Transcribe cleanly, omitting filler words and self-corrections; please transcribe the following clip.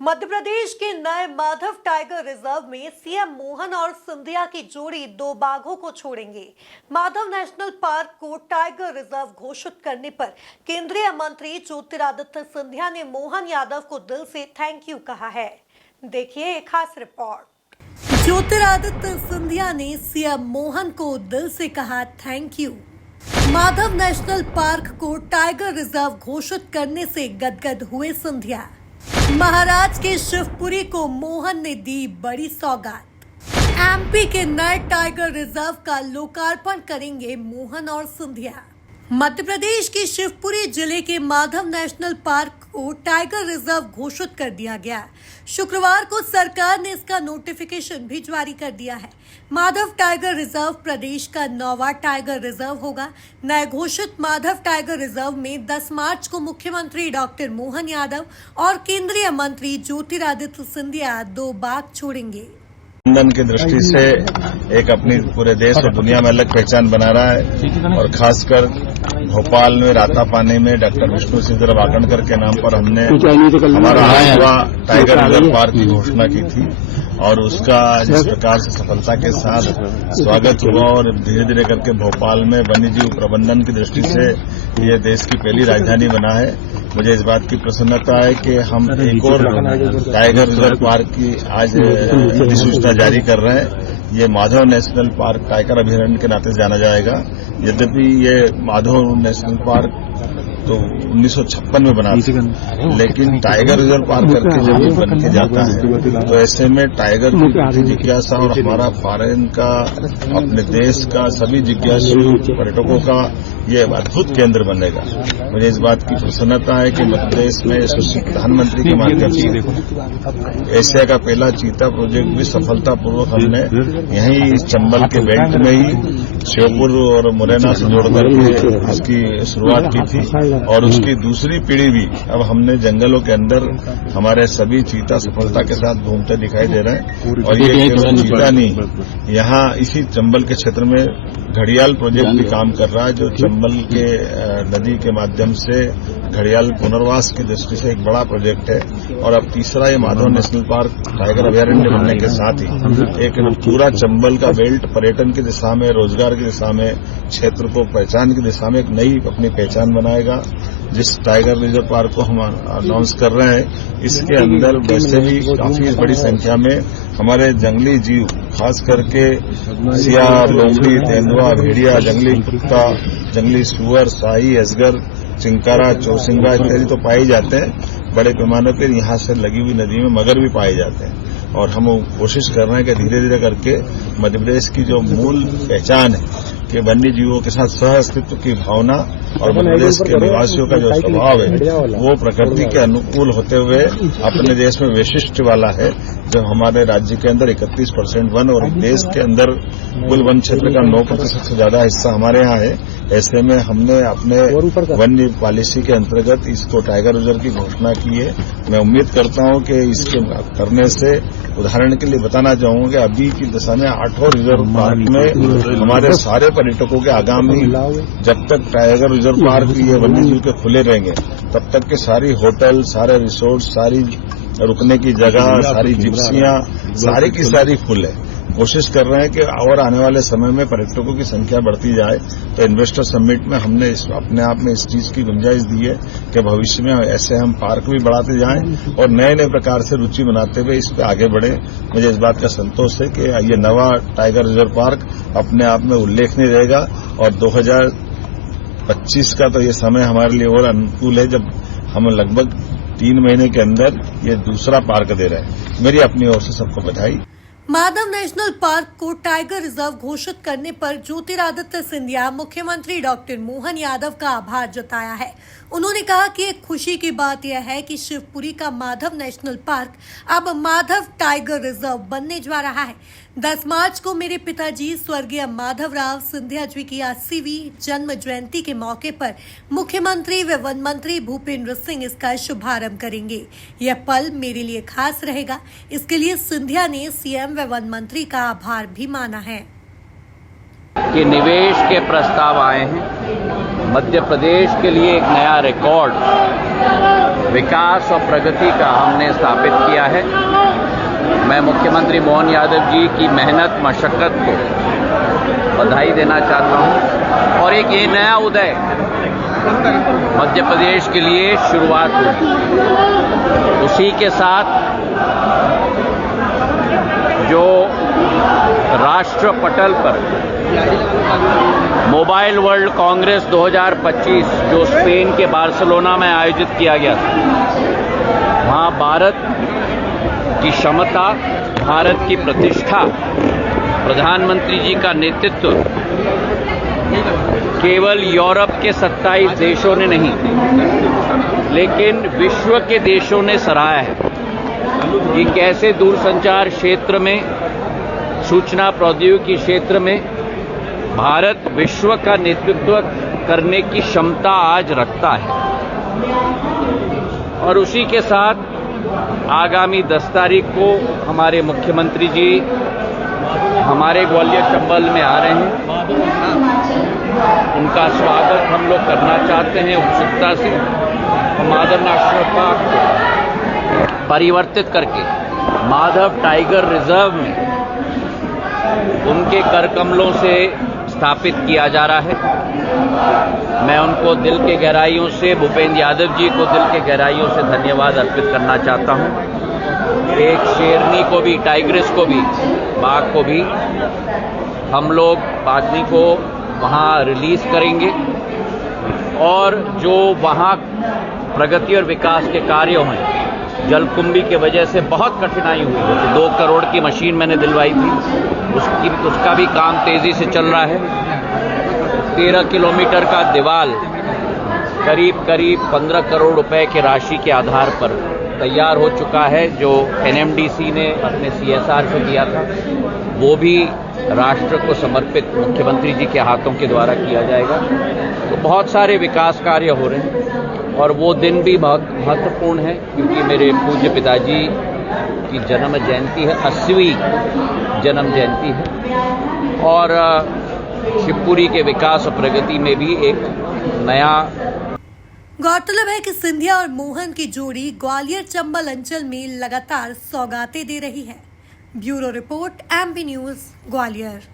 मध्य प्रदेश के नए Madhav tiger reserve में सीएम मोहन और सिंधिया की जोड़ी 2 बाघों को छोड़ेंगे। माधव नेशनल पार्क को टाइगर रिजर्व घोषित करने पर केंद्रीय मंत्री ज्योतिरादित्य सिंधिया ने मोहन यादव को दिल से थैंक यू कहा है। देखिए एक खास रिपोर्ट। ज्योतिरादित्य सिंधिया ने सीएम मोहन को दिल से कहा thank you. Madhav national park को टाइगर रिजर्व घोषित करने से गदगद हुए सिंधिया। महाराज के शिवपुरी को मोहन ने दी बड़ी सौगात। एमपी के नए टाइगर रिजर्व का लोकार्पण करेंगे मोहन और सिंधिया। मध्य प्रदेश के शिवपुरी जिले के माधव नेशनल पार्क को टाइगर रिजर्व घोषित कर दिया गया। शुक्रवार को सरकार ने इसका नोटिफिकेशन भी जारी कर दिया है। माधव टाइगर रिजर्व प्रदेश का 9वां टाइगर रिजर्व होगा। नए घोषित माधव टाइगर रिजर्व में 10 मार्च को मुख्यमंत्री डॉक्टर मोहन यादव और केंद्रीय मंत्री ज्योतिरादित्य सिंधिया 2 बाघ छोड़ेंगे। प्रबंधन की दृष्टि से एक अपनी पूरे देश और दुनिया में अलग पहचान बना रहा है और खासकर भोपाल में रातापानी में डॉक्टर विष्णु सिंह वाकणकर के नाम पर हमने हमारा 8वां टाइगर रिजर्व पार्क की घोषणा की थी और उसका जिस प्रकार से सफलता के साथ स्वागत हुआ और धीरे धीरे करके भोपाल में वन्यजीव प्रबंधन की दृष्टि से ये देश की पहली राजधानी बना है। मुझे इस बात की प्रसन्नता है कि हम एक और टाइगर रिजर्व पार्क की आज अधिसूचना जारी कर रहे हैं। ये माधव नेशनल पार्क टाइगर अभयारण्य के नाते जाना जाएगा। यद्यपि ये माधव नेशनल पार्क तो 1956 में बना था, लेकिन टाइगर रिजर्व पार्क करके जब ये बन के जाता है तो ऐसे में टाइगर की जिज्ञासा और हमारा फॉरेन का अपने देश का सभी जिज्ञासु पर्यटकों का ये अद्भुत केंद्र बनेगा। मुझे इस बात की प्रसन्नता है कि मध्य प्रदेश में यशस्वी प्रधानमंत्री के माध्यम से एशिया का पहला चीता प्रोजेक्ट भी सफलतापूर्वक हमने यहीं चंबल के बेल्ट में ही श्योपुर और मुरैना से जोड़कर के इसकी शुरुआत की थी और उसकी दूसरी पीढ़ी भी अब हमने जंगलों के अंदर हमारे सभी चीता सफलता के साथ घूमते दिखाई दे रहे हैं। और ये केवल चीता नहीं, यहाँ इसी चंबल के क्षेत्र में घड़ियाल प्रोजेक्ट भी काम कर रहा है जो चंबल के नदी के माध्यम से घड़ियाल पुनर्वास की दृष्टि से एक बड़ा प्रोजेक्ट है। और अब तीसरा ये माधव नेशनल पार्क टाइगर अभयारण्य बनने के साथ ही एक पूरा चंबल का बेल्ट पर्यटन की दिशा में, रोजगार की दिशा में, क्षेत्र को पहचान की दिशा में एक नई अपनी पहचान बनाएगा। जिस टाइगर रिजर्व पार्क को हम अनाउंस कर रहे हैं इसके अंदर वैसे भी काफी बड़ी संख्या में हमारे जंगली जीव खास करके सियार, लोमड़ी, तेंदुआ, भेड़िया, जंगली कुत्ता, जंगली सुअर, शाही, अजगर, चिंकारा, चौसिंगा इत्यादि तो पाए जाते हैं। बड़े पैमाने पर यहाँ से लगी हुई नदी में मगर भी पाए जाते हैं और हम कोशिश कर रहे हैं कि धीरे धीरे करके मध्य प्रदेश की जो मूल पहचान है कि वन्य जीवों के साथ सह अस्तित्व की भावना और मध्य प्रदेश के निवासियों का जो स्वभाव है वो प्रकृति के अनुकूल होते हुए अपने देश में वैशिष्ट वाला है। जब हमारे राज्य के अंदर 31% वन और देश के अंदर कुल वन क्षेत्र का 9% से ज्यादा हिस्सा हमारे यहाँ है, ऐसे में हमने अपने वन्य पॉलिसी के अंतर्गत इसको टाइगर रिजर्व की घोषणा की है। मैं उम्मीद करता हूं कि इसके करने से उदाहरण के लिए बताना चाहूंगा कि अभी की दशा में 8 रिजर्व पार्क में हमारे सारे पर्यटकों के आगामी जब तक टाइगर रिजर्व पार्क ये वन्यजीव के खुले रहेंगे तब तक के सारी होटल, सारे रिसोर्ट, सारी रुकने की जगह, सारी जिप्सियां सारी की सारी फुल है। कोशिश कर रहे हैं कि और आने वाले समय में पर्यटकों की संख्या बढ़ती जाए। तो इन्वेस्टर समिट में हमने अपने आप में इस चीज की गुंजाइश दी है कि भविष्य में ऐसे हम पार्क भी बढ़ाते जाएं और नए नए प्रकार से रुचि बनाते हुए इस पर आगे बढ़े। मुझे इस बात का संतोष है कि ये नवा टाइगर रिजर्व पार्क अपने आप में उल्लेखनीय रहेगा और 2025 का तो ये समय हमारे लिए और अनुकूल है जब हम लगभग 3 महीने के अंदर ये दूसरा पार्क दे रहे हैं। मेरी अपनी ओर से सबको बधाई। माधव नेशनल पार्क को टाइगर रिजर्व घोषित करने पर ज्योतिरादित्य सिंधिया मुख्यमंत्री डॉक्टर मोहन यादव का आभार जताया है। उन्होंने कहा कि एक खुशी की बात यह है कि शिवपुरी का माधव नेशनल पार्क अब माधव टाइगर रिजर्व बनने जा रहा है। 10 मार्च को मेरे पिताजी स्वर्गीय माधवराव सिंधिया जी की 80वीं जन्म जयंती के मौके पर मुख्यमंत्री व वन मंत्री भूपेंद्र सिंह इसका शुभारंभ करेंगे। यह पल मेरे लिए खास रहेगा। इसके लिए सिंधिया ने सीएम व वन मंत्री का आभार भी माना है कि निवेश के प्रस्ताव आए हैं। मध्य प्रदेश के लिए एक नया रिकॉर्ड विकास और प्रगति का हमने स्थापित किया है। मैं मुख्यमंत्री मोहन यादव जी की मेहनत मशक्कत को बधाई देना चाहता हूं और एक ये नया उदय मध्य प्रदेश के लिए शुरुआत हुई। उसी के साथ जो राष्ट्र पटल पर मोबाइल वर्ल्ड कांग्रेस 2025 जो स्पेन के बार्सिलोना में आयोजित किया गया था, वहाँ भारत की क्षमता, भारत की प्रतिष्ठा, प्रधानमंत्री जी का नेतृत्व केवल यूरोप के 27 देशों ने नहीं लेकिन विश्व के देशों ने सराहा है कि कैसे दूरसंचार क्षेत्र में, सूचना प्रौद्योगिकी क्षेत्र में भारत विश्व का नेतृत्व करने की क्षमता आज रखता है। और उसी के साथ आगामी 10 तारीख को हमारे मुख्यमंत्री जी हमारे ग्वालियर चंबल में आ रहे हैं। उनका स्वागत हम लोग करना चाहते हैं उत्सुकता से। माधव नेशनल पार्क को परिवर्तित करके माधव टाइगर रिजर्व में उनके कर कमलों से स्थापित किया जा रहा है। मैं उनको दिल के गहराइयों से, भूपेंद्र यादव जी को दिल के गहराइयों से धन्यवाद अर्पित करना चाहता हूं। एक शेरनी को भी, टाइग्रेस को भी, बाघ को भी हम लोग बाघनी को वहां रिलीज करेंगे और जो वहां प्रगति और विकास के कार्य हैं, जलकुंभी की वजह से बहुत कठिनाई हुई है। 2 करोड़ की मशीन मैंने दिलवाई थी, उसका भी काम तेजी से चल रहा है। 13 किलोमीटर का दीवाल करीब 15 करोड़ रुपए की राशि के आधार पर तैयार हो चुका है, जो एनएमडीसी ने अपने CSR से दिया था। वो भी राष्ट्र को समर्पित मुख्यमंत्री जी के हाथों के द्वारा किया जाएगा। तो बहुत सारे विकास कार्य हो रहे हैं और वो दिन भी बहुत महत्वपूर्ण है क्योंकि मेरे पूज्य पिताजी की जन्म जयंती है, 80वीं जन्म जयंती है। और शिवपुरी के विकास और प्रगति में भी एक नया। गौरतलब है कि सिंधिया और मोहन की जोड़ी ग्वालियर चंबल अंचल में लगातार सौगातें दे रही है। Bureau report, MP news, Gwalior.